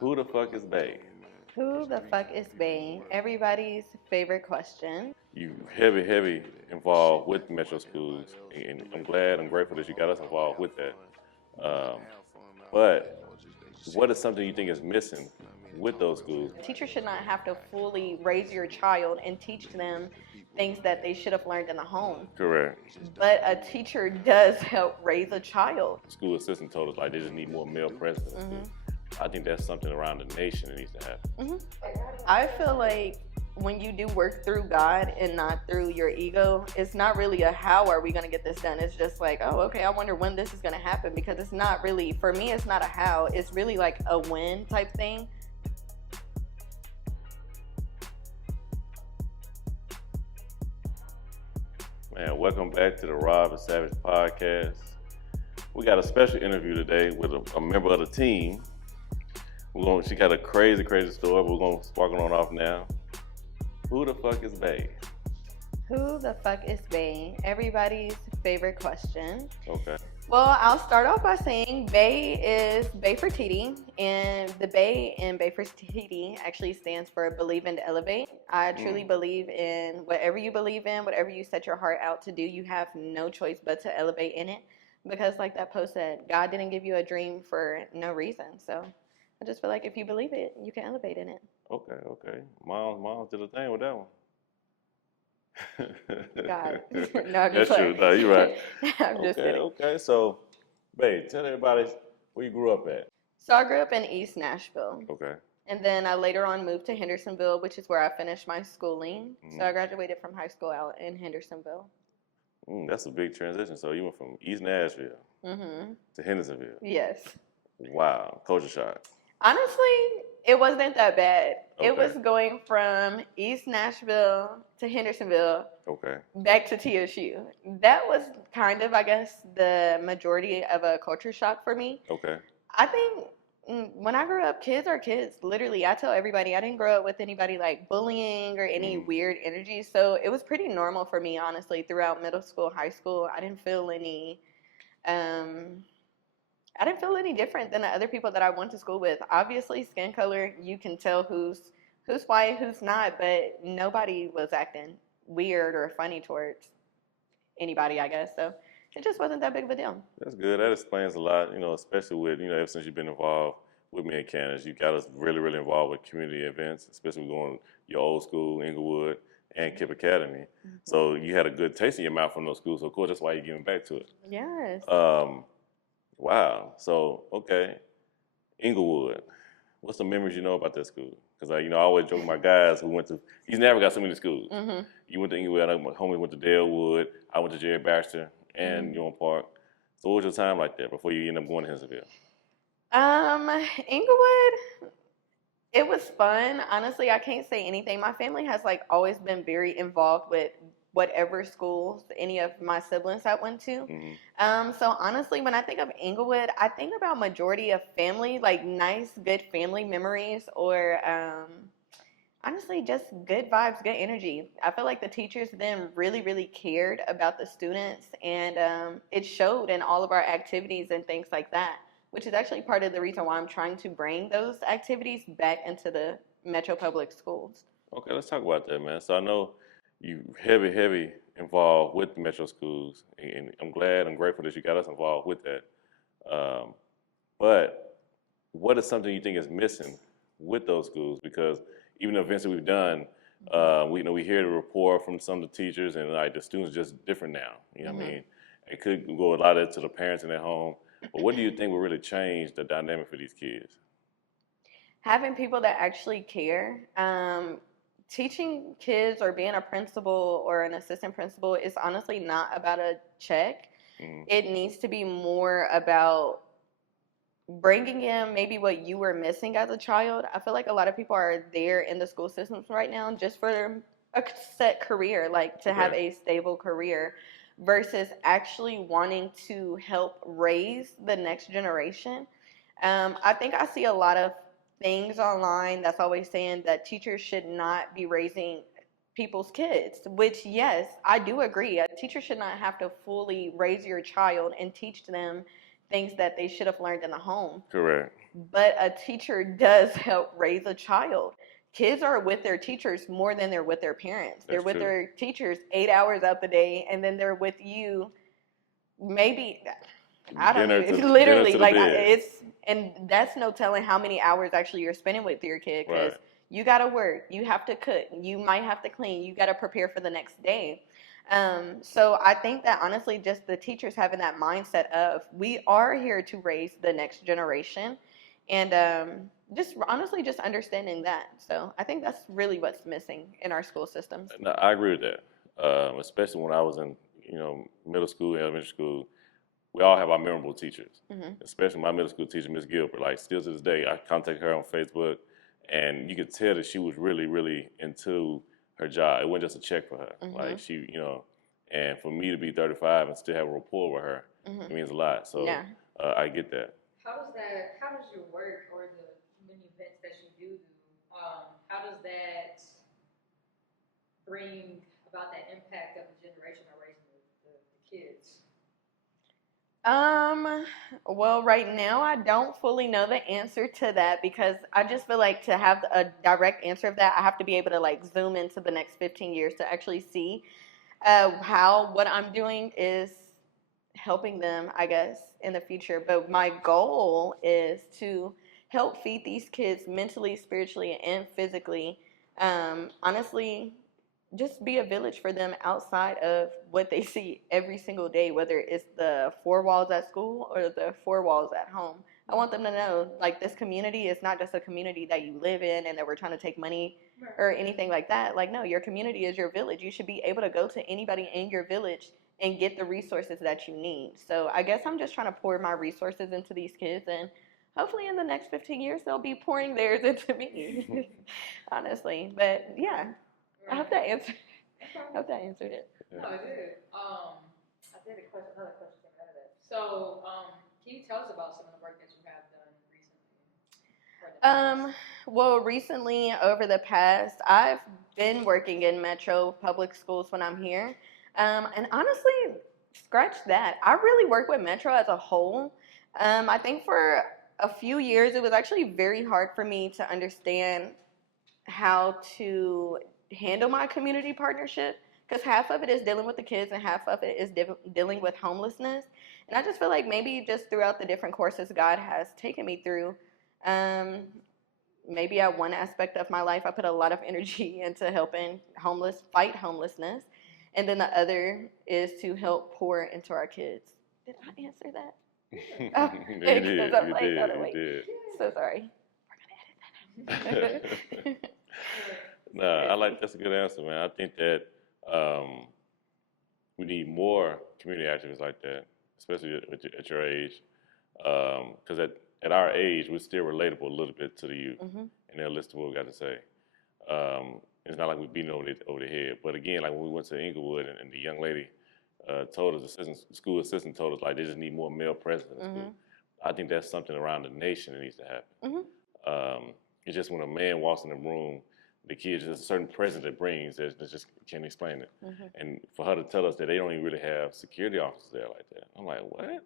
Who the fuck is Bae? Who the fuck is Bae? Everybody's favorite question. You heavy involved with metro schools, and I'm grateful that you got us involved with that. Um, but what is something you think is missing with those schools? A teacher should not have to fully raise your child and teach them things that they should have learned in the home. Correct. But a teacher does help raise a child. School assistant told us like they just need more male presence in school. I think that's something around the nation that needs to happen. I feel like when you do work through God and not through your ego, it's not really a how are we going to get this done. It's just like, oh, okay, I wonder when this is going to happen, because it's not really, for me, it's not a how. It's really like a when type thing. Man, welcome back to the Rob and Savage podcast. We got a special interview today with a member of the team. She got a crazy story. We're going to spark it on off now. Who the fuck is Bae? Who the fuck is Bae? Everybody's favorite question. Okay. Well, I'll start off by saying Bae is Bae Fertiti, and the Bae in Bae Fertiti actually stands for Believe and Elevate. I truly believe in whatever you believe in, whatever you set your heart out to do, you have no choice but to elevate in it. Because like that post said, God didn't give you a dream for no reason. So I just feel like if you believe it, you can elevate in it. Okay. Mom did a thing with that one. God. No, I'm That's just true. No, you're right. I'm just kidding. Okay. So, Bae, tell everybody where you grew up at. So I grew up in East Nashville. Okay. And then I later on moved to Hendersonville, which is where I finished my schooling. So I graduated from high school out in Hendersonville. That's a big transition. So you went from East Nashville to Hendersonville. Yes. Wow. Culture shock. Honestly, it wasn't that bad. Okay. It was going from East Nashville to Hendersonville Okay. back to TSU. That was kind of, I guess, the majority of a culture shock for me. Okay. I think when I grew up, kids are kids. Literally, I tell everybody I didn't grow up with anybody like bullying or any weird energy. So it was pretty normal for me, honestly, throughout middle school, high school. I didn't feel any different than the other people that I went to school with. Obviously, skin color, you can tell who's white, who's not, but nobody was acting weird or funny towards anybody, I guess. So it just wasn't that big of a deal. That's good. That explains a lot, especially with, ever since you've been involved with me and Candace, you got us really involved with community events, especially going your old school, Inglewood, and Kip Academy. So you had a good taste in your mouth from those schools. So of course, that's why you're giving back to it. Yes. Wow. So, okay. Inglewood. What's the memories you know about that school? Because, I always joke with my guys who went to, he's never got so many schools. You went to Inglewood, my homie went to Dalewood, I went to Jerry Baxter and York Park. So what was your time like there before you ended up going to Hendersonville? Inglewood, it was fun. Honestly, I can't say anything. My family has like always been very involved with whatever schools any of my siblings I went to. So honestly, when I think of Inglewood, I think about majority of family, like nice, good family memories, or honestly, just good vibes, good energy. I feel like the teachers then really cared about the students, and it showed in all of our activities and things like that, which is actually part of the reason why I'm trying to bring those activities back into the Metro Public Schools. Okay, let's talk about that, man. So I know you heavy involved with the Metro schools, and I'm grateful that you got us involved with that. But what is something you think is missing with those schools? Because even the events that we've done, we hear the report from some of the teachers, and like the students are just different now. You know what I mean? It could go a lot of it to the parents in their home. But what do you think will really change the dynamic for these kids? Having people that actually care. Teaching kids or being a principal or an assistant principal is honestly not about a check. It needs to be more about bringing in maybe what you were missing as a child. I feel like a lot of people are there in the school systems right now just for a set career, like to have a stable career, versus actually wanting to help raise the next generation. I think I see a lot of things online that's always saying that teachers should not be raising people's kids, which, yes, I do agree. A teacher should not have to fully raise your child and teach them things that they should have learned in the home. Correct. But a teacher does help raise a child. Kids are with their teachers more than they're with their parents. They're That's with true. their teachers 8 hours out the day, and then they're with you maybe, I don't Dinner even, to- literally, dinner to the like, bed. and that's no telling how many hours actually you're spending with your kid, because Right. you got to work, you have to cook, you might have to clean, you got to prepare for the next day. So I think that honestly, just the teachers having that mindset of, we are here to raise the next generation, and just honestly just understanding that. So I think that's really what's missing in our school systems. No, I agree with that. Especially when I was in, middle school, elementary school, we all have our memorable teachers. Hmm. Especially my middle school teacher, Miss Gilbert. Like, still to this day, I contact her on Facebook, and you could tell that she was really, really into her job. It wasn't just a check for her. Mhm. Like, she, and for me to be 35 and still have a rapport with her, it means a lot. So Yeah. I get that. How does your work or the many events that you do, how does that bring about that impact of the generation of raising the kids? Well, right now I don't fully know the answer to that, because I just feel like to have a direct answer of that, I have to be able to like zoom into the next 15 years to actually see how what I'm doing is helping them, I guess, in the future. But my goal is to help feed these kids mentally, spiritually, and physically. Honestly, just be a village for them outside of what they see every single day, whether it's the four walls at school or the four walls at home. I want them to know, like, this community is not just a community that you live in and that we're trying to take money or anything like that. Like, no, your community is your village. You should be able to go to anybody in your village and get the resources that you need. So I guess I'm just trying to pour my resources into these kids, and hopefully in the next 15 years they'll be pouring theirs into me. Honestly. But yeah, I hope that answered. I hope that answered it. No, it did. I did another question came out of that. So, can you tell us about some of the work that you have done recently? Well, recently, over the past, I've been working in Metro public schools when I'm here. And honestly, scratch that. I really work with Metro as a whole. I think for a few years, it was actually very hard for me to understand how to handle my community partnership, because half of it is dealing with the kids and half of it is dealing with homelessness. And I just feel like maybe just throughout the different courses God has taken me through, maybe at one aspect of my life I put a lot of energy into helping fight homelessness, and then the other is to help pour into our kids. Did I answer that? Oh, You did. You did. So sorry. We're gonna edit that out. Nah, that's a good answer, man. I think that we need more community activists like that, especially at your age, because at our age, we're still relatable a little bit to the youth, and they'll listen to what we got to say. It's not like we're beating over the head. But again, like when we went to Inglewood, and the young lady told us, the school assistant told us, like, they just need more male presence in the school. I think that's something around the nation that needs to happen. It's just when a man walks in the room, the kids, there's a certain presence it brings that just can't explain it. And for her to tell us that they don't even really have security officers there like that, I'm like, what?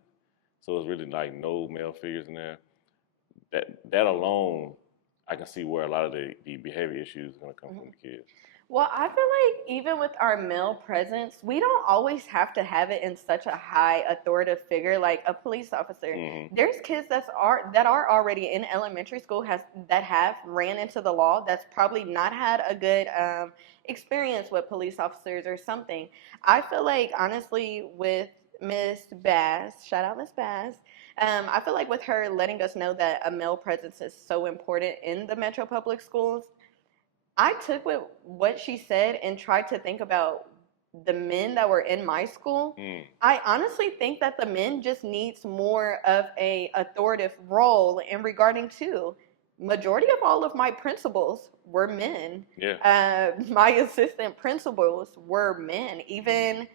So it's really like no male figures in there. That alone, I can see where a lot of the behavior issues are going to come from the kids. Well, I feel like even with our male presence, we don't always have to have it in such a high authoritative figure like a police officer. There's kids that are already in elementary school that have ran into the law, that's probably not had a good experience with police officers or something. I feel like, honestly, with Miss Bass, shout out Miss Bass, I feel like with her letting us know that a male presence is so important in the Metro Public Schools, I took what she said and tried to think about the men that were in my school. I honestly think that the men just needs more of a authoritative role in regarding to. Majority of all of my principals were men. My assistant principals were men. Even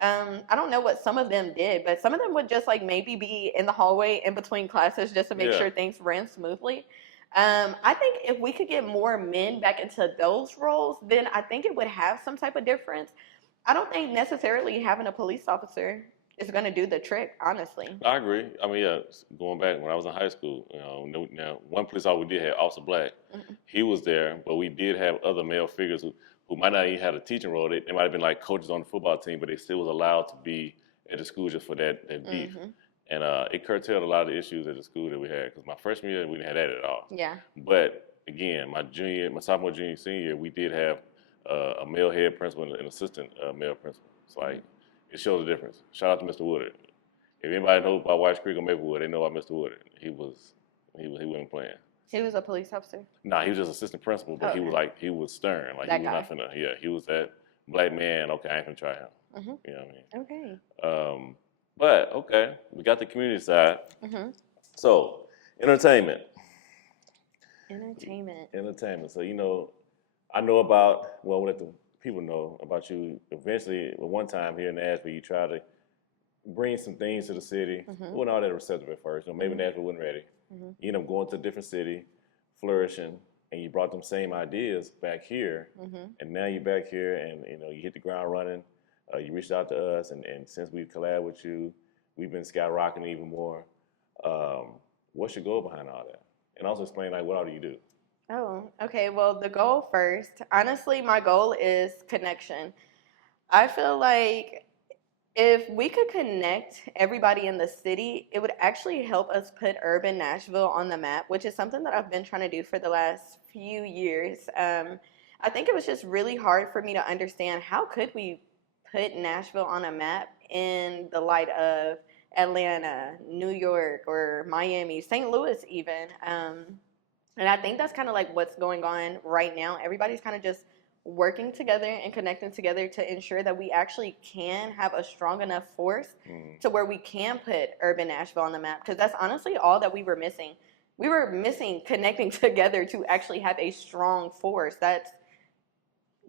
I don't know what some of them did, but some of them would just like maybe be in the hallway in between classes just to make sure things ran smoothly. I think if we could get more men back into those roles, then I think it would have some type of difference. I don't think necessarily having a police officer is going to do the trick, honestly. I agree. I mean, yeah, going back when I was in high school, now one police officer we did have, Officer Black. Mhm. He was there, but we did have other male figures who might not even have a teaching role. They might have been like coaches on the football team, but they still was allowed to be at the school just for that beef. Mhm. And it curtailed a lot of the issues at the school that we had. Because my freshman year, we didn't have that at all. Yeah. But again, my sophomore, junior, senior year, we did have a male head principal and an assistant male principal. It's like, it shows a difference. Shout out to Mr. Woodard. If anybody knows about White Creek or Maplewood, they know about Mr. Woodard. He wasn't playing. He was a police officer. Nah, he was just assistant principal, but he was stern. Like That he was guy. not finna. Yeah, he was that black man. Okay, I ain't finna try him. Mhm. You know what I mean? Okay. But okay, we got the community side. Mhm. So entertainment. Entertainment. So I know about. Well, we'll let the people know about you. Eventually, at one time here in Nashville, you tried to bring some things to the city. Mhm. It wasn't all that receptive at first. Maybe Nashville wasn't ready. Mhm. You end up going to a different city, flourishing, and you brought them same ideas back here. Mhm. And now you're back here, and you hit the ground running. You reached out to us, and since we've collabed with you, we've been skyrocketing even more. What's your goal behind all that? And also explain what all do you do? Oh, okay. Well, the goal first. Honestly, my goal is connection. I feel like if we could connect everybody in the city, it would actually help us put urban Nashville on the map, which is something that I've been trying to do for the last few years. I think it was just really hard for me to understand how could we put Nashville on a map in the light of Atlanta, New York, or Miami, St. Louis even. And I think that's kind of like what's going on right now. Everybody's kind of just working together and connecting together to ensure that we actually can have a strong enough force to where we can put urban Nashville on the map. Because that's honestly all that we were missing. We were missing connecting together to actually have a strong force. That's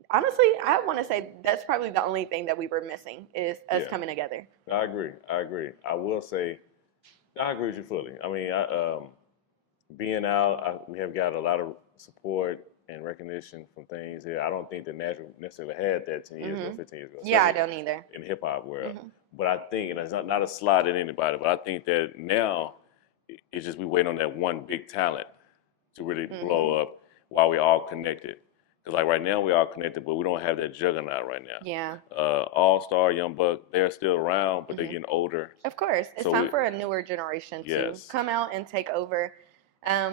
honestly, I want to say that's probably the only thing that we were missing is us coming together. I agree. I will say, I agree with you fully. I mean, being out, we have got a lot of support and recognition from things here. I don't think that Nashville necessarily had that 10 years ago, 15 years ago. Yeah, I don't either. In the hip hop world. But I think, and it's not a slide at anybody, but I think that now it's just we wait on that one big talent to really blow up while we all connected. Because like right now we all connected, but we don't have that juggernaut right now. Yeah. All-Star, Young Buck, they're still around, but they're getting older. Of course. It's time for a newer generation to come out and take over.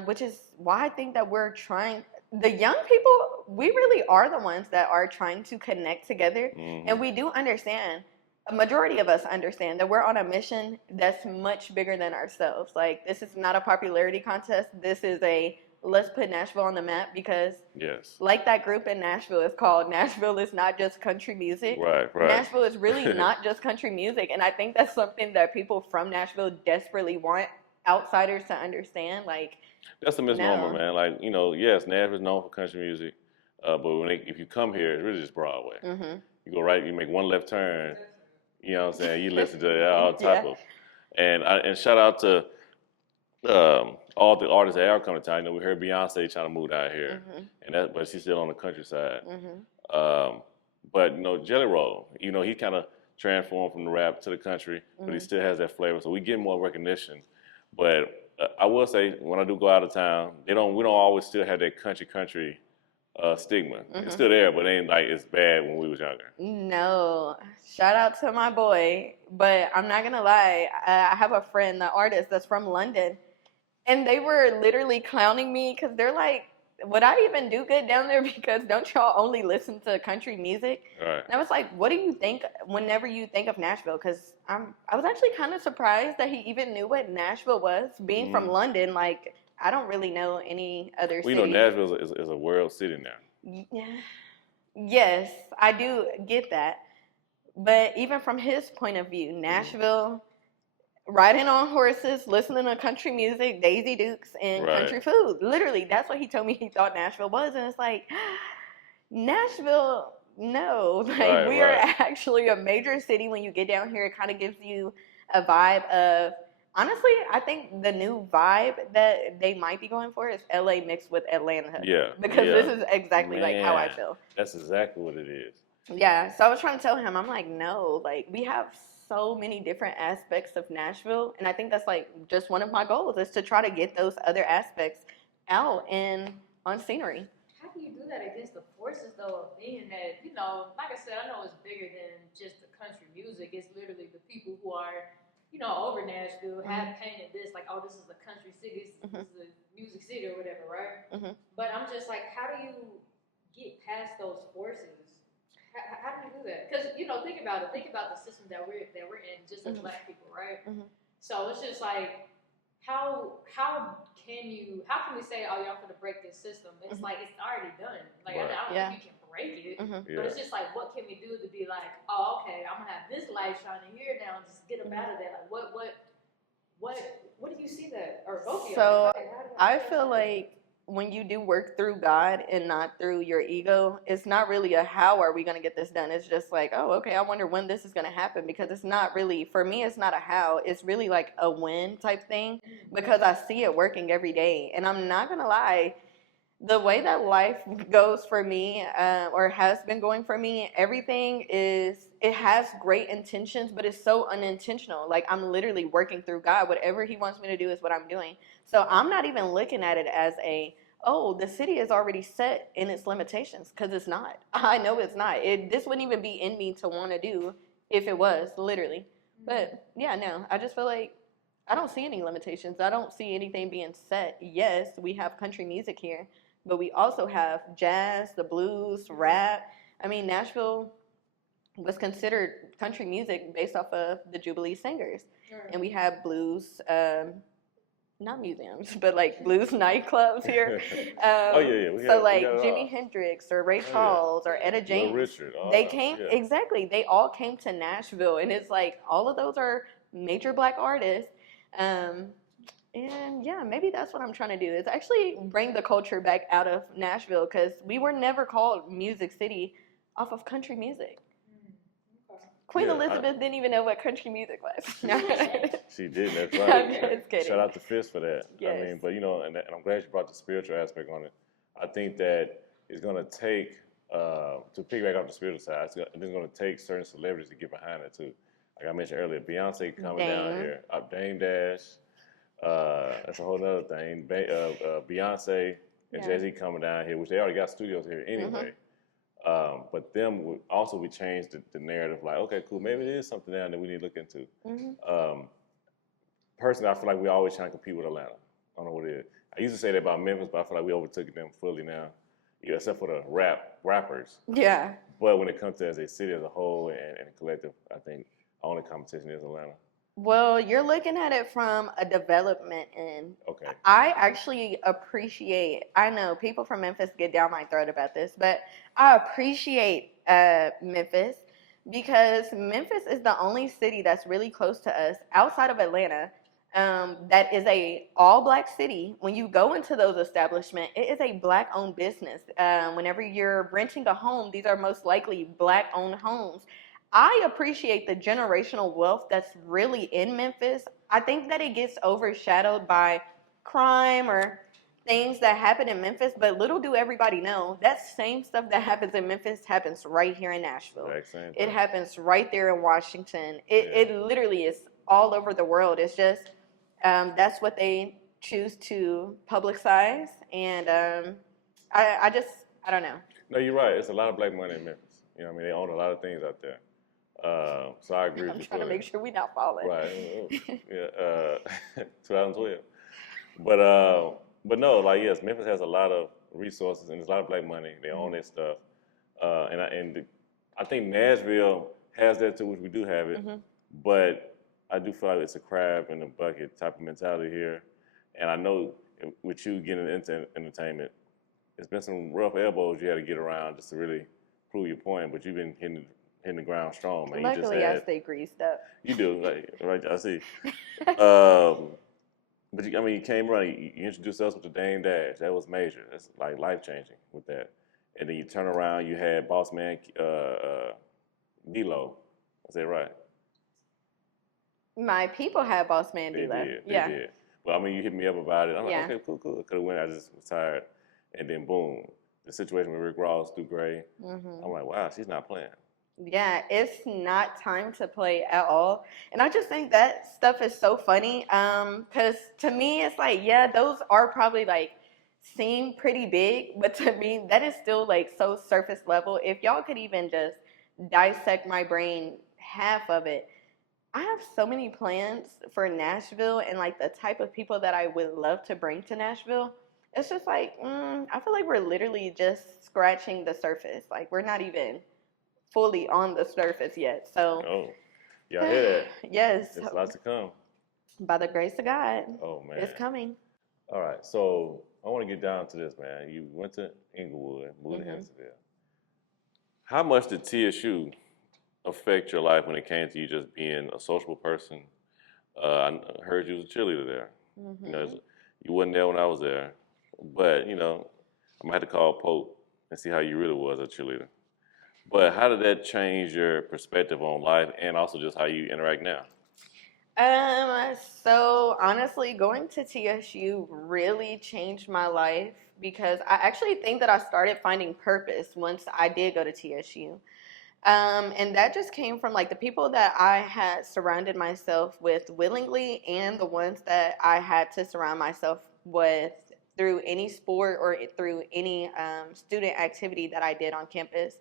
Which is why I think that we're trying. The young people, we really are the ones that are trying to connect together. And we do understand, a majority of us understand that we're on a mission that's much bigger than ourselves. Like, this is not a popularity contest. This is let's put Nashville on the map because, like that group in Nashville is called, Nashville is not just country music. Right. Nashville is really not just country music. And I think that's something that people from Nashville desperately want outsiders to understand. Like, that's a misnomer, man. Like, yes, Nashville's known for country music, but if you come here, it's really just Broadway. You go right, you make one left turn, you know what I'm saying? You listen to all type of, and shout out to all the artists that are coming to town. We heard Beyonce trying to move out here, but she's still on the countryside. But Jelly Roll, he kind of transformed from the rap to the country, but he still has that flavor. So we get more recognition. But I will say, when I do go out of town, we don't always still have that country stigma. It's still there, but it ain't like it's bad when we was younger. No. Shout out to my boy. But I'm not going to lie. I have a friend, the artist that's from London, and they were literally clowning me because they're like, would I even do good down there? Because don't y'all only listen to country music? Right. And I was like, what do you think whenever you think of Nashville? Because I was actually kind of surprised that he even knew what Nashville was. Being from London, like, I don't really know any other city. Nashville is a world city now. Yeah. Yes, I do get that. But even from his point of view, Nashville, riding on horses, listening to country music, Daisy Dukes, and country food. Literally, that's what he told me he thought Nashville was. And it's like, Nashville, no. Like, we are actually a major city. When you get down here, it kind of gives you a vibe of, honestly, I think the new vibe that they might be going for is LA mixed with Atlanta. Yeah. Because this is exactly like how I feel. That's exactly what it is. Yeah. So I was trying to tell him, I'm like, no, like, we have so many different aspects of Nashville, and I think that's like just one of my goals is to try to get those other aspects out and on scenery. How do you do that against the forces, though, of being that, you know, like I said, I know it's bigger than just the country music. It's literally the people who are, you know, over Nashville have painted this like, oh, this is a country city, this is a music city or whatever, right? But I'm just like, how do you get past those forces? How do you do that? Because, you know, think about it. Think about the system that we're in, just as Black people, right? So it's just like, how can we say, oh, y'all gonna break this system? It's like it's already done. Like I don't think you can break it, but it's just like, what can we do to be like, oh, okay, I'm gonna have this light shining here now and just get them out of there. Like what do you see that, or both of you? So I feel like when you do work through God and not through your ego, it's not really a how are we going to get this done. It's just like, oh, okay, I wonder when this is going to happen, because it's not really, for me, it's not a how. It's really like a when type thing, because I see it working every day. And I'm not going to lie, the way that life goes for me, or has been going for me, everything it has great intentions, but it's so unintentional. Like, I'm literally working through God. Whatever he wants me to do is what I'm doing. So I'm not even looking at it as oh, the city is already set in its limitations, because it's not. I know it's not. This wouldn't even be in me to want to do if it was, literally. But yeah, no, I just feel like I don't see any limitations. I don't see anything being set. Yes, we have country music here, but we also have jazz, the blues, rap. I mean, Nashville was considered country music based off of the Jubilee Singers. And we have blues, not museums, but like blues nightclubs here. So like Jimi Hendrix or Ray Charles or Etta James. Richard, they came, exactly, they all came to Nashville. And it's like, all of those are major Black artists. And yeah, maybe that's what I'm trying to do, is actually bring the culture back out of Nashville, because we were never called Music City off of country music. Queen Elizabeth didn't even know what country music was. She didn't, that's right. I'm just kidding. Shout out to Fist for that. Yes. I mean, but you know, and I'm glad you brought the spiritual aspect on it. I think that it's going to take, to piggyback off the spiritual side, it's going to take certain celebrities to get behind it too. Like I mentioned earlier, Beyonce coming down here, Dame Dash. That's a whole other thing. Beyonce and Jay-Z coming down here, which they already got studios here anyway. But them would also we changed the narrative. Like, okay, cool, maybe there is something down that we need to look into. Personally, I feel like we always trying to compete with Atlanta. I don't know what it is. I used to say that about Memphis, but I feel like we overtook them fully now. Yeah, except for the rappers. Yeah. But when it comes to as a city as a whole and a collective, I think the only competition is Atlanta. Well, you're looking at it from a development end. Okay. I actually appreciate, I know people from Memphis get down my throat about this, but I appreciate Memphis, because Memphis is the only city that's really close to us outside of Atlanta, that is a all-Black city. When you go into those establishments, it is a Black-owned business. Whenever you're renting a home, these are most likely Black-owned homes. I appreciate the generational wealth that's really in Memphis. I think that it gets overshadowed by crime or things that happen in Memphis, but little do everybody know, that same stuff that happens in Memphis happens right here in Nashville. It happens right there in Washington. It literally is all over the world. It's just, that's what they choose to publicize, and I don't know. No, you're right. It's a lot of Black money in Memphis. You know what I mean? They own a lot of things out there. So I agree with you. I'm trying to make sure we're not falling. Right. Yeah. 2012. But no, like, yes, Memphis has a lot of resources and there's a lot of Black money. They own their stuff. I think Nashville has that too, which we do have it. But I do feel like it's a crab in the bucket type of mentality here. And I know with you getting into entertainment, it's been some rough elbows you had to get around just to really prove your point, but you've been hitting the ground strong, man. Luckily, I stay greased up. You do, like, right? I see. But you came around. You introduced us with the Dame Dash. That was major. That's like life changing with that. And then you turn around. You had Boss Man D-Lo. Is that right? My people had Boss Man D-Lo. They did. Well, you hit me up about it. I'm like, okay, cool. Could have went. I just was tired. And then boom, the situation with Rick Ross through Gray. I'm like, wow, she's not playing. Yeah, it's not time to play at all. And I just think that stuff is so funny. Because to me, it's like, yeah, those are probably like seem pretty big, but to me, that is still like so surface level. If y'all could even just dissect my brain, half of it, I have so many plans for Nashville and like the type of people that I would love to bring to Nashville. It's just like, I feel like we're literally just scratching the surface. Like, we're not even fully on the surface yet. So, Oh, yeah, I hear that. yes, There's lots to come. by the grace of God, Oh man. it's coming. All right, so I want to get down to this, man. You went to Inglewood, moved to Hendersonville. How much did TSU affect your life when it came to you just being a sociable person? I heard you was a cheerleader there. You know, you wasn't there when I was there, but you know, I'm gonna have to call Pope and see how you really was a cheerleader. But how did that change your perspective on life and also just how you interact now? So honestly, going to TSU really changed my life because I actually think that I started finding purpose once I did go to TSU. And that just came from like the people that I had surrounded myself with willingly and the ones that I had to surround myself with through any sport or through any student activity that I did on campus.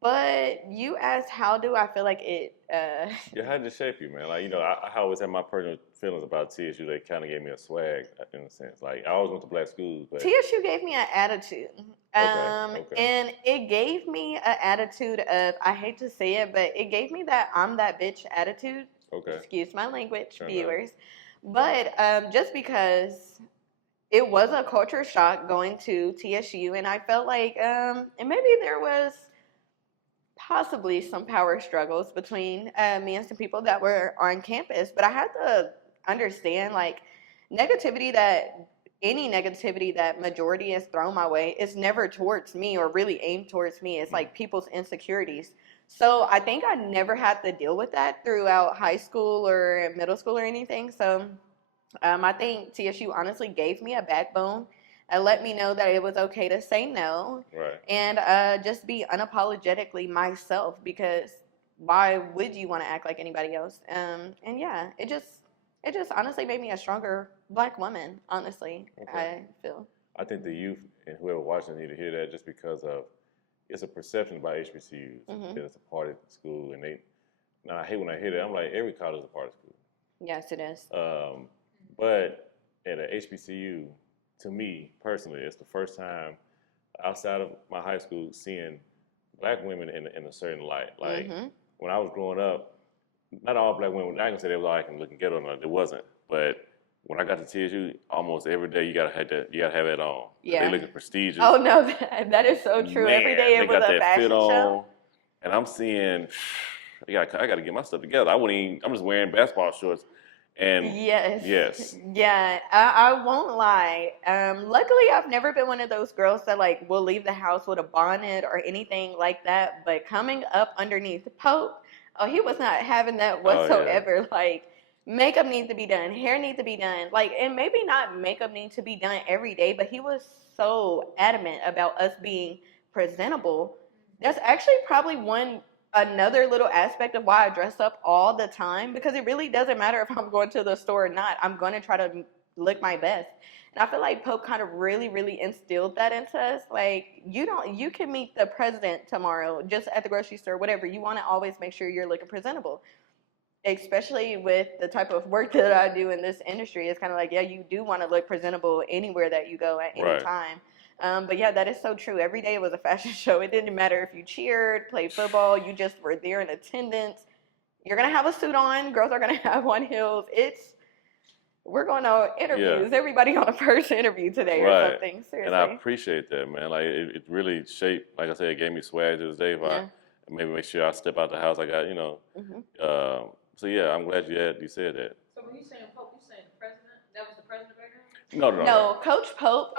But you asked, how do I feel like it? Yeah, how did it shape you, man? Like, you know, I always have my personal feelings about TSU. They kind of gave me a swag in a sense. Like, I always went to black schools, but TSU gave me an attitude. okay. And it gave me an attitude of, I hate to say it, but it gave me that I'm that bitch attitude. Okay. Excuse my language, Turn viewers. But just because it was a culture shock going to TSU, and I felt like, and maybe there was possibly some power struggles between me and some people that were on campus, but I had to understand like negativity that any negativity that majority is thrown my way is never towards me or really aimed towards me. It's like people's insecurities. So I think I never had to deal with that throughout high school or middle school or anything. So I think TSU honestly gave me a backbone and let me know that it was okay to say no, Right. and just be unapologetically myself, because why would you want to act like anybody else? And yeah, it just honestly made me a stronger black woman. Honestly, Okay. I feel. I think the youth and whoever watching need to hear that just because of it's a perception by HBCUs that it's a part of the school, and they. Now I hate when I hear that. I'm like, every college is a part of school. Yes, it is. But at a HBCU, to me personally, it's the first time outside of my high school seeing black women in a certain light. Like when I was growing up, not all black women. I ain't gonna say they was all like looking ghetto or nothing. It wasn't. But when I got to TSU, almost every day you gotta have it on. Yeah. They looking prestigious. Oh no, that is so true. Man, Every day it they was got a that fashion fit on, show. and I'm seeing. I gotta get my stuff together. I wouldn't even. I'm just wearing basketball shorts. And yes. Yeah, I won't lie. Luckily, I've never been one of those girls that like will leave the house with a bonnet or anything like that. But coming up underneath Pope, oh, he was not having that whatsoever. Oh, yeah. Like, makeup needs to be done, hair needs to be done. Like, and maybe not makeup needs to be done every day, but he was so adamant about us being presentable. That's actually probably another little aspect of why I dress up all the time, because it really doesn't matter if I'm going to the store or not. I'm going to try to look my best. And I feel like Pope kind of really, really instilled that into us. Like, you can meet the president tomorrow just at the grocery store, whatever. You want to always make sure you're looking presentable, especially with the type of work that I do in this industry. It's kind of like, yeah, you do want to look presentable anywhere that you go at any time. But yeah, that is so true. Every day it was a fashion show. It didn't matter if you cheered, played football, you just were there in attendance. You're going to have a suit on. Girls are going to have on heels. We're going to interviews. Yeah. Everybody on a first interview today or something. Seriously. And I appreciate that, man. Like, it really shaped, like I said, it gave me swag to this day. If I maybe make sure I step out the house, I got, so yeah, I'm glad you said that. So when you saying Pope, you saying the president? That was the president back then? No, Coach Pope.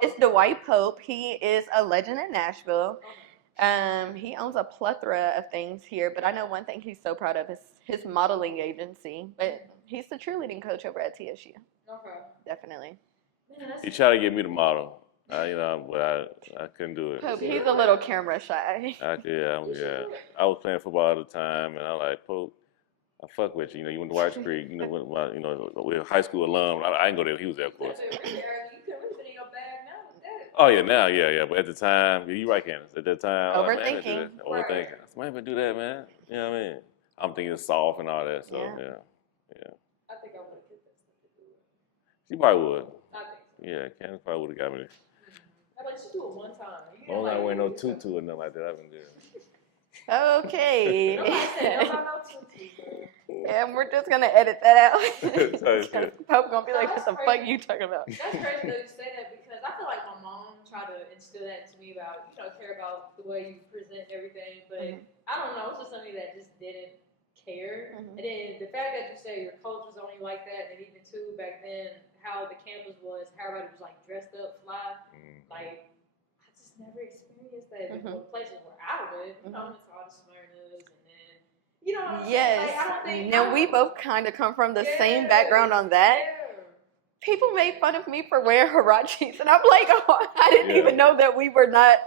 It's Dwight Pope. He is a legend in Nashville. He owns a plethora of things here, but I know one thing he's so proud of is his modeling agency. But he's the cheerleading coach over at TSU. Okay. Definitely. Man, He tried to get me to model. But I couldn't do it. Pope, he's a little camera shy. Yeah. I was playing football at the time, and I like Pope. I fuck with you. You went to White Creek. We're a high school alum. I didn't go there. He was there, of course. You could have been in your bag now with that. Oh yeah, now yeah. But at the time, you're right, Candace. At that time, Overthinking. Overthinking. I might do that, man. You know what I mean? I'm thinking soft and all that. So yeah. I think I would have kicked that stuff to do it. She probably would. I think so. Yeah, Candace probably would have got me. I like you do it one time. As long as I wear no tutu or nothing like that, I've been good. Okay. Nobody said no tutu, girl. Yeah, we're just gonna edit that out. Good. Pope gonna be like, No, "What the that's fuck crazy. you talking about?" That's crazy that you say that because I feel like my mom tried to instill that into me about, care about the way you present everything, but I don't know, it's just something that just didn't care. And then the fact that you say your coach was only like that, and even too back then, how the campus was, how everybody was like dressed up, fly, like I just never experienced that. The places where I went, it's all the Smyrnas, and then what I'm Yes. saying? Like, I don't think. Now we both kind of come from the same background on that. Yeah. People made fun of me for wearing huaraches, and I'm like, oh, I didn't even know that we were not.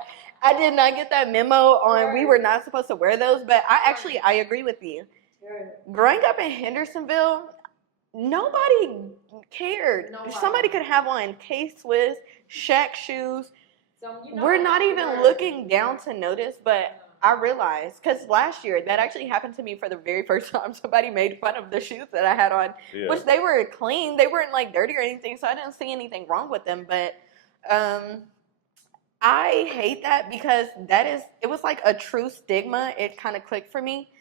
I did not get that memo on we were not supposed to wear those. But I agree with you. Growing up in Hendersonville, nobody cared. Somebody could have on K-Swiss, Shaq shoes. We're not even looking down to notice, but I realized, because last year, that actually happened to me for the very first time. Somebody made fun of the shoes that I had on, which they were clean. They weren't like dirty or anything, so I didn't see anything wrong with them. But I hate that because it was like a true stigma. It kind of clicked for me.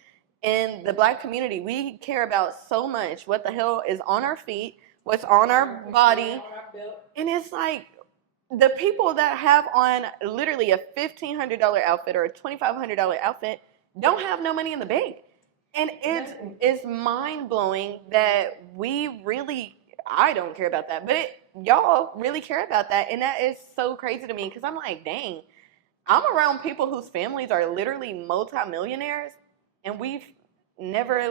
In the Black community, we care about so much what the hell is on our feet, what's on our body, and it's like the people that have on literally a $1,500 outfit or a $2,500 outfit don't have no money in the bank, and it's mind blowing that I don't care about that, but y'all really care about that, and that is so crazy to me because I'm like, dang, I'm around people whose families are literally multimillionaires. And we've never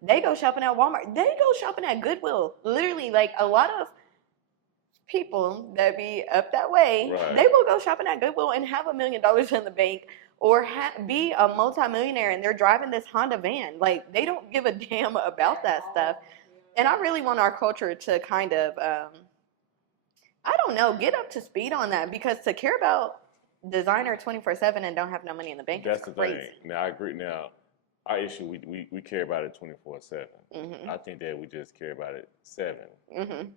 they go shopping at Walmart. They go shopping at Goodwill. Literally, like a lot of people that be up that way, they will go shopping at Goodwill and have $1 million in the bank or be a multimillionaire and they're driving this Honda van. Like they don't give a damn about that stuff. And I really want our culture to kind of, I don't know, get up to speed on that because to care about designer 24/7 and don't have no money in the bank. That's is crazy. The thing. Now I agree. Now our issue, we care about it 24/7. I think that we just care about it 7. And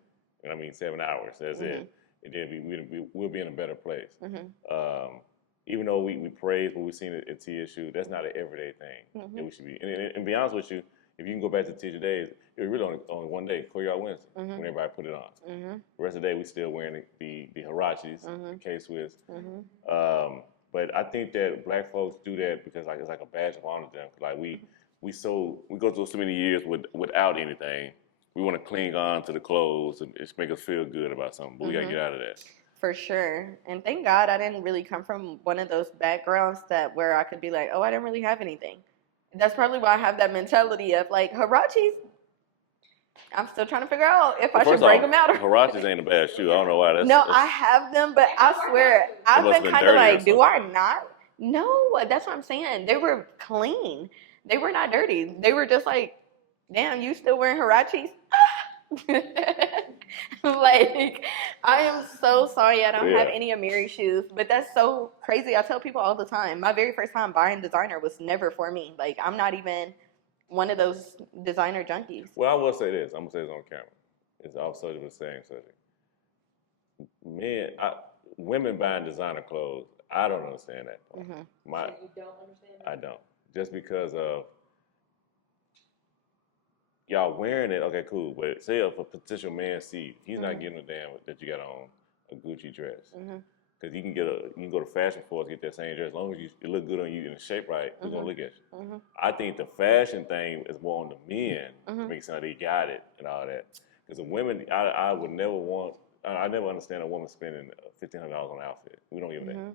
I mean 7 hours. That's it. And then we'll be in a better place. Even though we praise what we've seen at TSU, that's not an everyday thing that we should be. And be honest with you, if you can go back to TSU days, it was really only one day, Choreograph Wednesday, when everybody put it on. The rest of the day, we still wearing the huaraches, the K-Swiss. But I think that Black folks do that because it's like a badge of honor to them. Like we go through so many years without anything. We want to cling on to the clothes and it's make us feel good about something, but we gotta get out of that. For sure. And thank God I didn't really come from one of those backgrounds where I could be like, oh, I didn't really have anything. That's probably why I have that mentality of like huaraches. I'm still trying to figure out if I should break them out. Huaraches ain't a bad shoe. I don't know why. I have them, but I swear I've been kind of like, do I not? No, that's what I'm saying. They were clean. They were not dirty. They were just like, damn, you still wearing huaraches? Like, I am so sorry I don't have any Amiri shoes, but that's so crazy. I tell people all the time, my very first time buying designer was never for me. Like, I'm not even one of those designer junkies. Well, I will say this. I'm going to say this on camera. It's also the same subject. Women buying designer clothes, I don't understand that part. You don't understand that? I don't. Just because of y'all wearing it, okay, cool. But say if a potential man sees, he's not giving a damn that you got on a Gucci dress. Because you can go to fashion stores get that same dress. As long as it look good on you and the shape right, we're gonna look at you. I think the fashion thing is more on the men, making it sound like they got it and all that. Because the women, I would never want. I never understand a woman spending $1,500 on an outfit. We don't give a damn.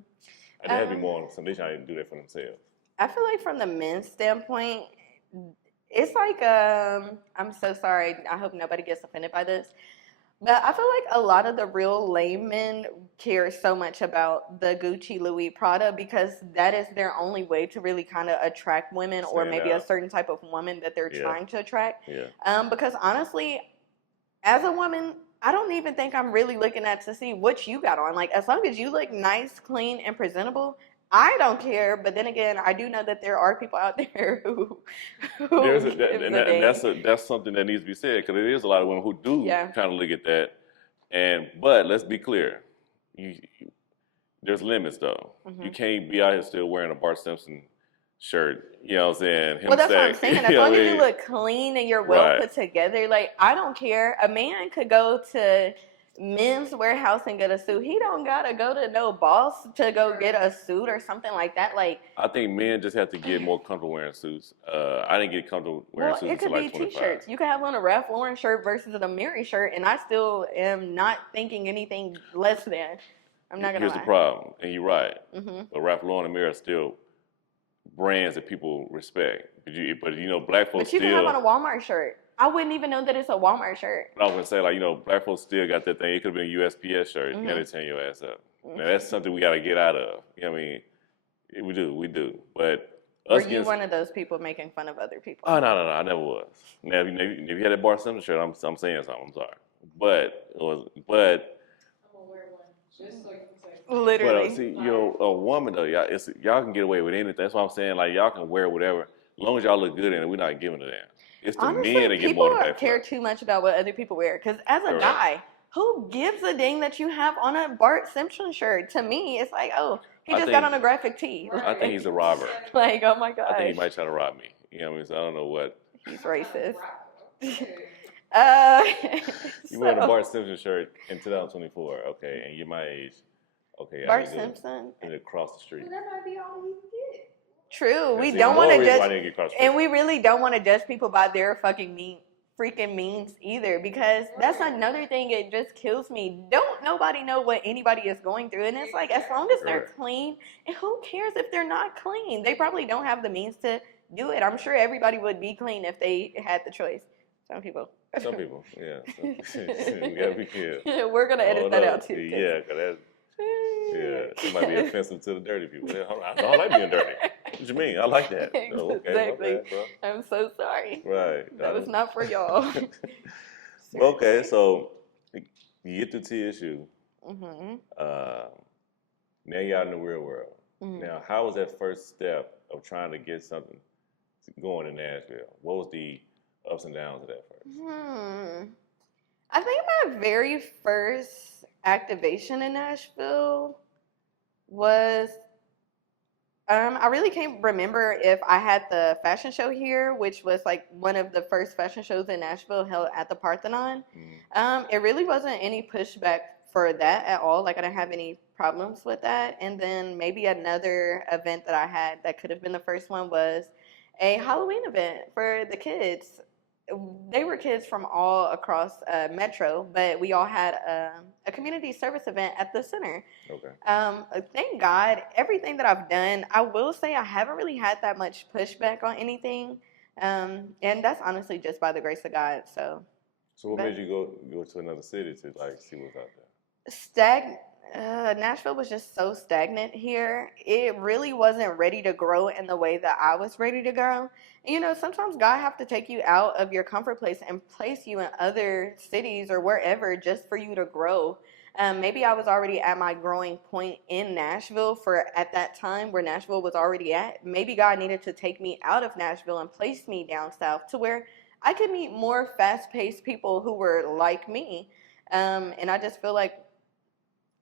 I think that'd be more on some. They trying to do that for themselves. I feel like from the men's standpoint, it's like I'm so sorry. I hope nobody gets offended by this. But I feel like a lot of the real lame men care so much about the Gucci, Louis, Prada because that is their only way to really kind of attract women or Stand maybe a out. certain type of woman that they're Yeah. trying to attract. Yeah. Because honestly, as a woman, I don't even think I'm really looking at to see what you got on. Like, as long as you look nice, clean, and presentable, I don't care. But then again, I do know that there are people out there who There's a, gives that, a and that's dang. that's something that needs to be said because it is a lot of women who do Yeah. kind of look at that. But let's be clear, there's limits though. You can't be out here still wearing a Bart Simpson shirt. You know what I'm saying? Well, that's what I'm Sack, saying. As you know long what I as you mean? look clean and you're well Right. put together, like I don't care. A man could go to Men's Warehouse and get a suit. He don't gotta go to no boss to go get a suit or something like that. Like, I think men just have to get more comfortable wearing suits. I didn't get comfortable wearing well, suits it until could be like 25. t-shirts. You could have on a Ralph Lauren shirt versus a Mary shirt, and I still am not thinking anything less than. I'm not gonna Here's lie. the problem, and you're right. hmm But Ralph Lauren and Mary are still brands that people respect. But you know, black folks But you still. can have on a Walmart shirt. I wouldn't even know that it's a Walmart shirt. I was gonna say, like, you know, black folks still got that thing. It could have been a USPS shirt. Now Mhm. they tearing your ass up. Now that's something we gotta get out of. You know what I mean? We do. But Were us you getting, one of those people making fun of other people? oh no, I never was. Now if you had a Bart Simpson shirt, I'm saying something. I'm sorry, but it was, but I'm gonna wear one just so you can say. Literally. see, you know, a woman though, y'all can get away with anything. That's what I'm saying. Like y'all can wear whatever, as long as y'all look good in it. We're not giving a damn. It's the Honestly, men that get people more to pay care for it. too much about what other people wear. Because as a Correct. guy, who gives a dang that you have on a Bart Simpson shirt? To me, it's like, oh, he I just think- got on a graphic tee. Right. I think he's a robber. Like, oh my gosh. I think he might try to rob me. You know what I mean? So I don't know what. He's racist. Okay. You wearing a So, Bart Simpson shirt in 2024, okay, and you're my age, okay. I Bart mean, good. Simpson. And across the street. Well, that might be all you can get. True. We That's don't even want more to reason why I judge, didn't get across the street. and we really don't want to judge people by their freaking means either, because that's another thing. It just kills me. Don't nobody know what anybody is going through, and it's like as long as they're Correct. clean, and who cares if they're not clean? They probably don't have the means to do it. I'm sure everybody would be clean if they had the choice. Some people. Some people, yeah. We gotta be careful. We're gonna edit that out too. 'cause- Yeah, because it might be offensive to the dirty people. I don't like being dirty. What you mean? I like that. Oh, okay, Exactly. my bad, bro. I'm so sorry. Right. That was not for y'all. Okay, so you get to TSU. Mm-hmm. Now you're out in the real world. Mm-hmm. Now, how was that first step of trying to get something going in Nashville? What was the ups and downs of that first? I think my very first activation in Nashville was I really can't remember if I had the fashion show here, which was like one of the first fashion shows in Nashville held at the Parthenon. It really wasn't any pushback for that at all. Like I didn't have any problems with that. And then maybe another event that I had that could have been the first one was a Halloween event for the kids. They were kids from all across Metro, but we all had a community service event at the center. Okay. Thank God, everything that I've done, I will say I haven't really had that much pushback on anything, and that's honestly just by the grace of God. So what made you go to another city to like see what's out there? Nashville was just so stagnant here. It really wasn't ready to grow in the way that I was ready to grow. You know, sometimes God have to take you out of your comfort place and place you in other cities or wherever just for you to grow. Maybe I was already at my growing point in Nashville at that time where Nashville was already at. Maybe God needed to take me out of Nashville and place me down south to where I could meet more fast-paced people who were like me. And I just feel like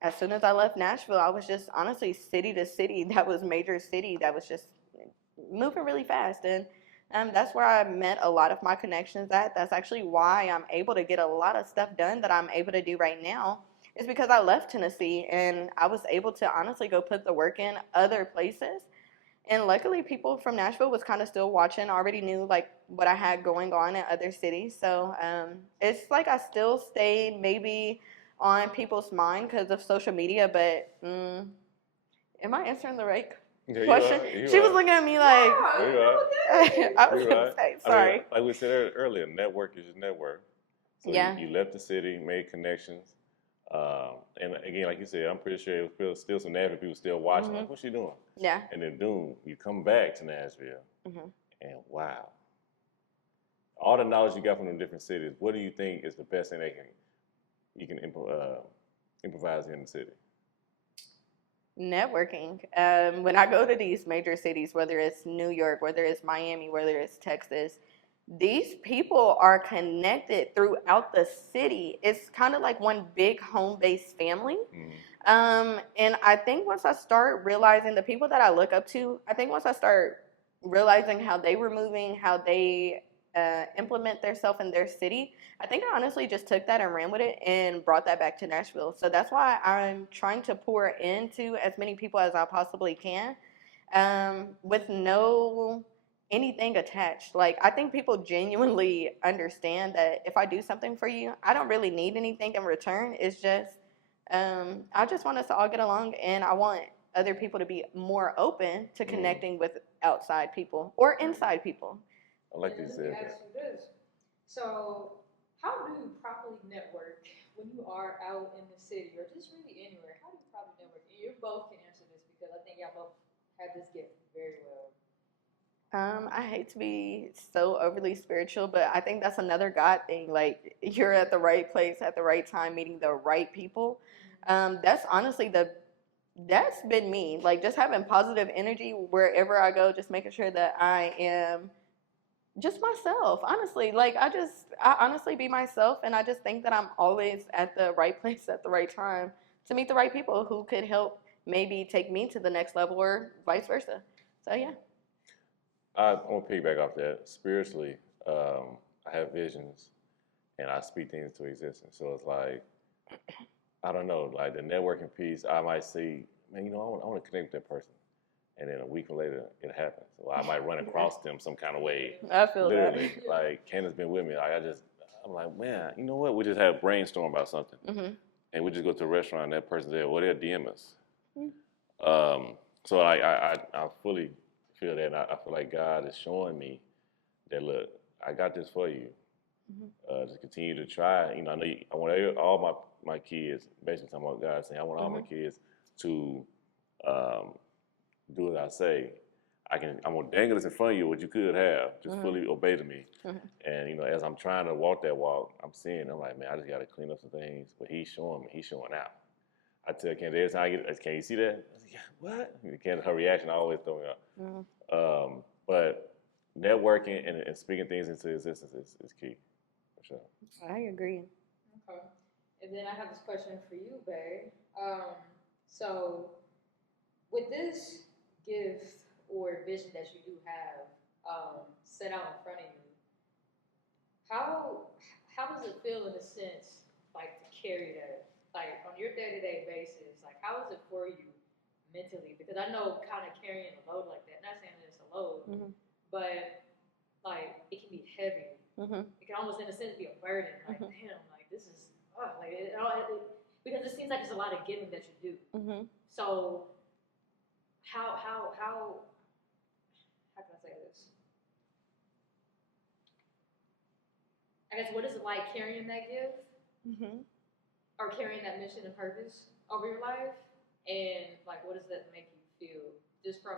as soon as I left Nashville, I was just honestly city to city. That was major city. That was just moving really fast. And that's where I met a lot of my connections at. That's actually why I'm able to get a lot of stuff done that I'm able to do right now. It's because I left Tennessee and I was able to honestly go put the work in other places. And luckily, people from Nashville was kind of still watching, already knew like what I had going on in other cities. So it's like I still stayed maybe on people's mind because of social media, but am I answering the right question? She was looking at me like, I was going to say, sorry. I mean, like we said earlier, network is your network. So Yeah. you left the city, made connections. And again, like you said, I'm pretty sure it was still some Nashville people still watching. Like, what's she doing? Yeah. And then, you come back to Nashville, Mm-hmm. and wow, all the knowledge you got from the different cities. What do you think is the best thing you can improvise in the city? Networking. When I go to these major cities, whether it's New York, whether it's Miami, whether it's Texas, these people are connected throughout the city. It's kind of like one big home-based family. And I think once I start realizing the people that I look up to, I think once I start realizing how they were moving, how they implement themselves in their city, I think I honestly just took that and ran with it and brought that back to Nashville. So that's why I'm trying to pour into as many people as I possibly can, with no anything attached. Like, I think people genuinely understand that if I do something for you, I don't really need anything in return. It's just I just want us to all get along, and I want other people to be more open to connecting with outside people or inside people. I like you Let me said ask that. you this. So, how do you properly network when you are out in the city or just really anywhere? How do you properly network? And you both can answer this because I think y'all both have this gift very well. I hate to be so overly spiritual, but I think that's another God thing. Like, you're at the right place at the right time, meeting the right people. That's honestly that's been me. Like, just having positive energy wherever I go, just making sure that I am just myself. Honestly, like, I honestly be myself, and I just think that I'm always at the right place at the right time to meet the right people who could help maybe take me to the next level or vice versa. So yeah. I want to piggyback off that. Spiritually, I have visions and I speak things to existence. So it's like, I don't know, like the networking piece, I might see, man, I want to connect with that person. And then a week later, it happens. Or I might run across them some kind of way. I feel Literally, that. like Candace been with me. Like I'm like, man, you know what? We just have a brainstorm about something. And we just go to a restaurant and that person's there. Well, they'll DM us. So I fully feel that. And I feel like God is showing me that, look, I got this for you. Just continue to try. I know I want all my kids, basically talking about God, saying I want all my kids to do as I say. I'm gonna dangle this in front of you, what you could have. Just fully obey to me. And as I'm trying to walk that walk, I'm like, man, I just gotta clean up some things. But he's showing out. I tell Candace every time I get, can you see that? I said, yeah, what? Candace, her reaction always throw me off. But networking and speaking things into existence is key, for sure. I agree. Okay. And then I have this question for you, Bae. So, with this gift or vision that you do have set out in front of you, how does it feel in a sense, like, to carry that? Like, on your day-to-day basis, like, how is it for you mentally? Because I know kind of carrying a load like that, not saying that it's a load, but, like, it can be heavy. It can almost, in a sense, be a burden. Like, damn, like, this is, because it seems like there's a lot of giving that you do. So, how can I say this? I guess, what is it like carrying that gift? Or carrying that mission and purpose over your life, and like, what does that make you feel, just from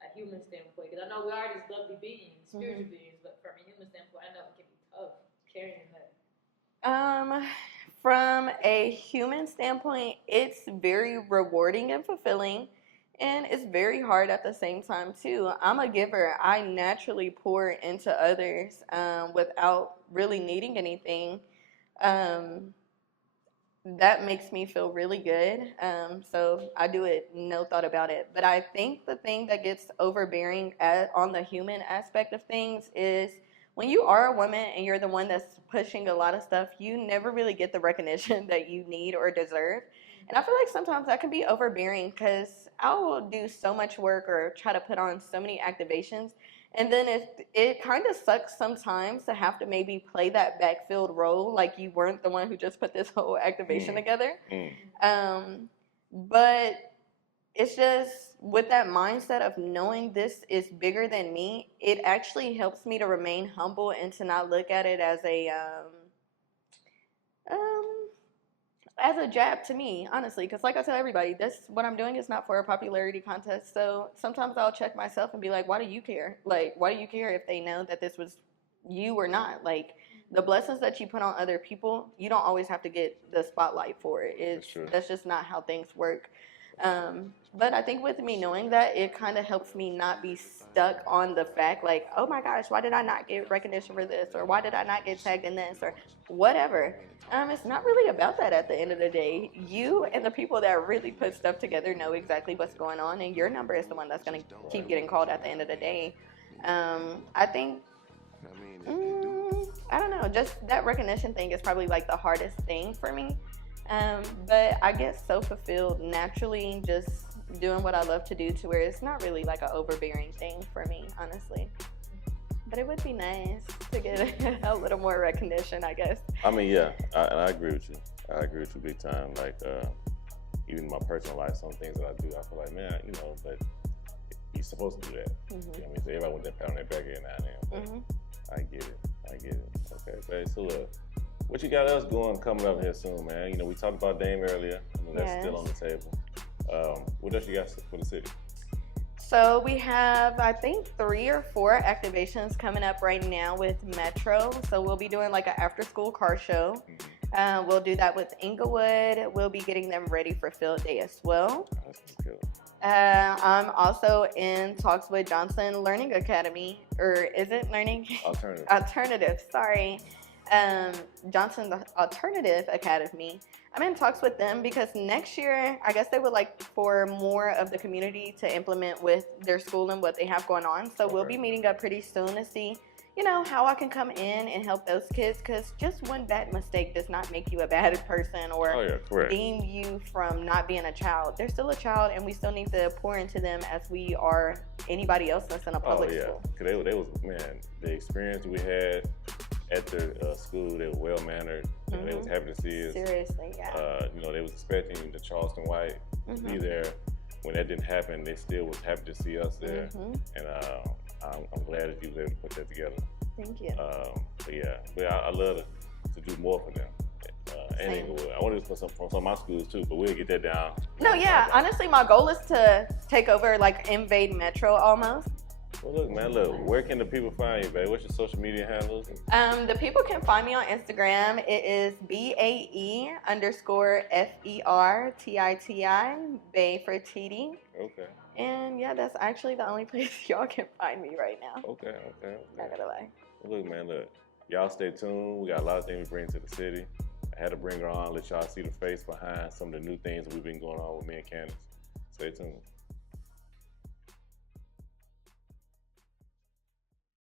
a human standpoint? Because I know we are these lovely beings, spiritual beings, but from a human standpoint, I know it can be tough carrying that. From a human standpoint, it's very rewarding and fulfilling, and it's very hard at the same time too. I'm a giver. I naturally pour into others without really needing anything. That makes me feel really good. So I do it, no thought about it. But I think the thing that gets overbearing on the human aspect of things is when you are a woman and you're the one that's pushing a lot of stuff, you never really get the recognition that you need or deserve. And I feel like sometimes that can be overbearing because I will do so much work or try to put on so many activations. And then it kind of sucks sometimes to have to maybe play that backfield role, like you weren't the one who just put this whole activation together. But it's just with that mindset of knowing this is bigger than me, it actually helps me to remain humble and to not look at it as as a jab to me, honestly, because like I tell everybody, this what I'm doing is not for a popularity contest. So sometimes I'll check myself and be like, why do you care? Like, why do you care if they know that this was you or not? Like, the blessings that you put on other people, you don't always have to get the spotlight for it. That's just not how things work. But I think with me knowing that, it kind of helps me not be stuck on the fact like, oh my gosh, why did I not get recognition for this, or why did I not get tagged in this, or whatever. It's not really about that at the end of the day. You and the people that really put stuff together know exactly what's going on, and your number is the one that's going to keep getting called at the end of the day. I think, I don't know, just that recognition thing is probably like the hardest thing for me. But I get so fulfilled naturally just doing what I love to do, to where it's not really like an overbearing thing for me, honestly. But it would be nice to get a little more recognition, I guess. I mean, yeah, I agree with you. I agree with you big time. Like, even in my personal life, some things that I do, I feel like, man, you know, but you're supposed to do that. You know what I mean? So everybody want that pat on their back every now and then. But I get it. Okay, babe. So, what you got else coming up here soon, man? You know, we talked about Dame earlier. I know that's still on the table. What else you got for the city? So we have, I think, 3 or 4 activations coming up right now with Metro. So we'll be doing like an after-school car show. We'll do that with Inglewood. We'll be getting them ready for field day as well. That's cool. I'm also in talks with Johnson Learning Academy, or is it Learning? Alternative, sorry. Johnson Alternative Academy. I'm in talks with them because next year, I guess they would like for more of the community to implement with their school and what they have going on. So we'll be meeting up pretty soon to see, you know, how I can come in and help those kids, because just one bad mistake does not make you a bad person or deem you from not being a child. They're still a child, and we still need to pour into them as we are anybody else that's in a public school. Because they was, man, the experience we had at the school, they were well mannered. They was happy to see us. Seriously, yeah. You know, they was expecting the Charleston White to be there. When that didn't happen, they still was happy to see us there. And I'm glad that you was able to put that together. Thank you. But I love to do more for them. And Inglewood. I want to do some from some of my schools too, but we'll get that down. No, yeah. Honestly, my goal is to take over, like, invade Metro almost. Well, look, man, where can the people find you, babe? What's your social media handles? The people can find me on Instagram. It is BAE_FERTITI, Bae Fertiti. Okay. And yeah, that's actually the only place y'all can find me right now. Okay. Not gonna lie. Well, look, man, y'all stay tuned. We got a lot of things we bring to the city. I had to bring her on, let y'all see the face behind some of the new things that we've been going on with me and Candace. Stay tuned.